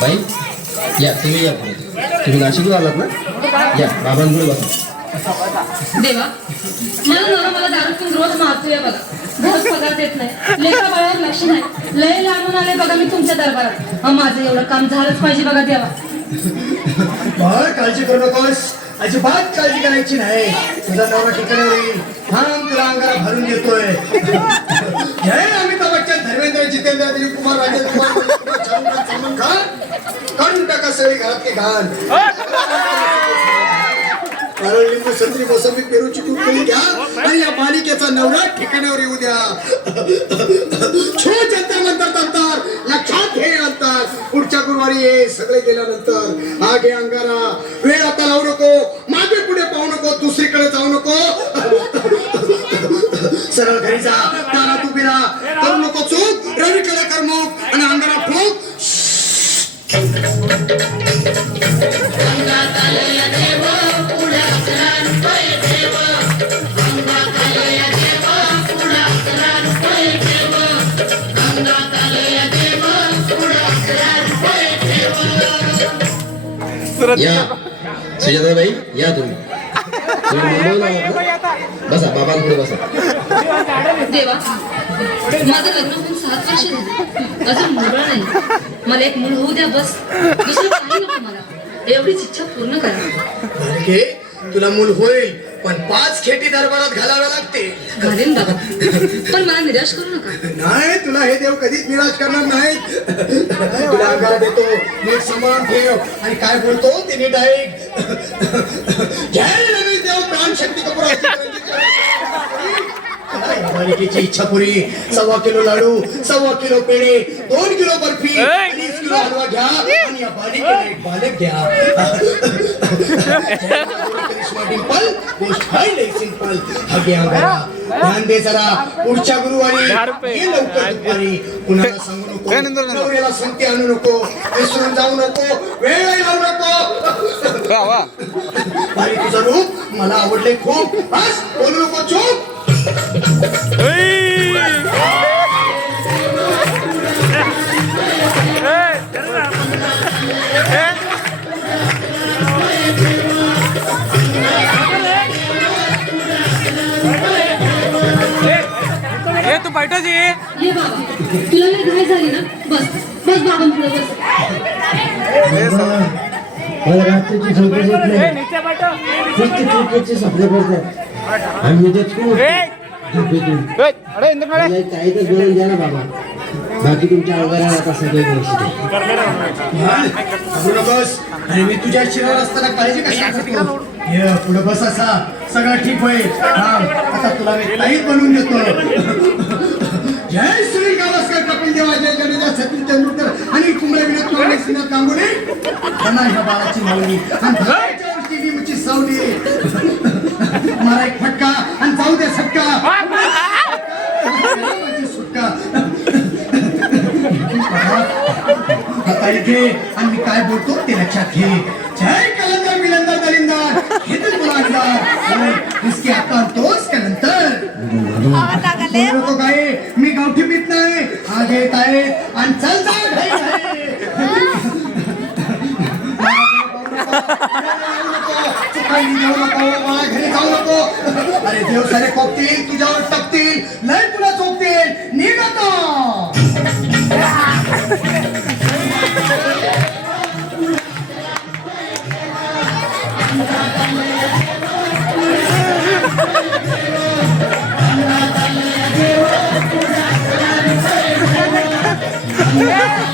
बाई या तुम्ही या पुढे. तुम्ही नाशिकला आलात ना? या बाबांकडे बसा. देवा मला नवरा मला दारू पिऊन रोज मारतोय बघा. घरात पगार देत नाही, लेखा बाळावर लक्ष नाही. लय लांबून आले बघा मी तुमच्या दरबारात. माझं एवढं काम झालंच पाहिजे बघा देवा. बाळ काळजी करू नकोस, अजिबात काळजी करायची नाही. तुझा नवरा ठिकाणी होईल. थांब तुला अंगाला भरून देतोय. जय अमिताभ बच्चन, धर्मेंद्र, जितेंद्र, दिलीप कुमार, राजेंद्र कुमार, सलमान खान काढून टाका सगळी घरातली घाण. कारण लिंबू, संत्री, मोसंबी, पेरूची कुरकुरी घ्या आणि या मालिकेचा नवरा ठिकाणावर येऊ द्या. छो जंतर मंतर तंतर लक्षात घे अंतर. पुढच्या गुरुवारी ये. सगळे गेल्यानंतर हा घे अंगारा. वेळ आता लावू नको, मागे पुढे पाहू नको, दुसरीकडे जाऊ नको. सरळ घरी जा, दारात उभी राहा. करू नको चूक, रवीकडे कर मुख आणि अंगारा फूक. या सुजाताबाई या तुम्ही. मुंबईला आलात ना? बसा बाबांकडे बसा. देवा माझं लग्न होऊन 7 वर्ष झाली, अजून मुलं नाही. मला एक मूल होऊ द्या बस. दुसरं काही नको मला. एवढीच इच्छा पूर्ण करा. तुला मूल होईल, पण 5 खेटी दरबारात घालाव्या लागते. घालेन बाबा, पण मला निराश करू नका. नाही, तुला हे देव कधीच निराश करणार नाहीत. तुला आकार देतो, नीट समान ठेव आणि काय बोलतो ते नीट ऐक. जय रवी देव प्राण शक्ती कपूर. बालिकेची इच्छा पुरी. 1.25 किलो लाडू, 1.25 किलो पेढे, 2 किलो बर्फी, 30 किलो हलवा घ्या आणि या बालिकेला एक बालक द्या. करिश्मा डिंपल, गोष्ट आहे लई सिंपल. हगे अंगारा, ध्यान दे जरा. पुढच्या गुरुवारी ये लवकर दुपारी. कुणाला सांगू नको, नवऱ्याला संगती आणू नको, विसरून जाऊ नको, वेळ लावू नको. भारी तुझं रूप मला आवडले खूप. बस बोलू नको, चूप. तू बैठो जी. ये बाबा तुला लय घाई झाली ना? बस बस बाबांपुढे बस. मला रात्रीची झोप येत नाही. क्रिकेटचे स्वप्न पडतात आणि उद्या खूप झोपेतून काहीतच बोलून द्या ना बाबा. बाकी तुमच्या अवघाला आता सगळे बस. आणि मी तुझ्या शिरावर असताना काळजी कशी करतो. ये पुढे बस. असा सगळं ठीक होईल. आता तुला मी ताईत बनवून देतो. जय सुनील गावस्कर, कपिल देव, जय जडेजा, सचिन तेंडुलकर आणि कुंबळे विनोद चौहान, श्रीनाथ गांगुली. त्यांना ह्या बाळाची मागणी आणि घराच्या वरची लिंबूची सावली. मला एक फटका आणि जाऊ दे सटका. सुटका आता इथे आणि मी काय बोलतो ते लक्षात घे. जय कलंदर विलंदर दलिंदर, हे तर तुला अंदाज. इसकी आता तोच का नंतर नको काय. मी गावठी पीत नाही, आज येत आहे आणि चल जा घाई घाई. चुकायला जाऊ नको, मला घरी जाऊ नको. अरे देव सारे कोपतील, तुझ्यावर टपतील, लय तुला चोपतील. निघतो Yeah.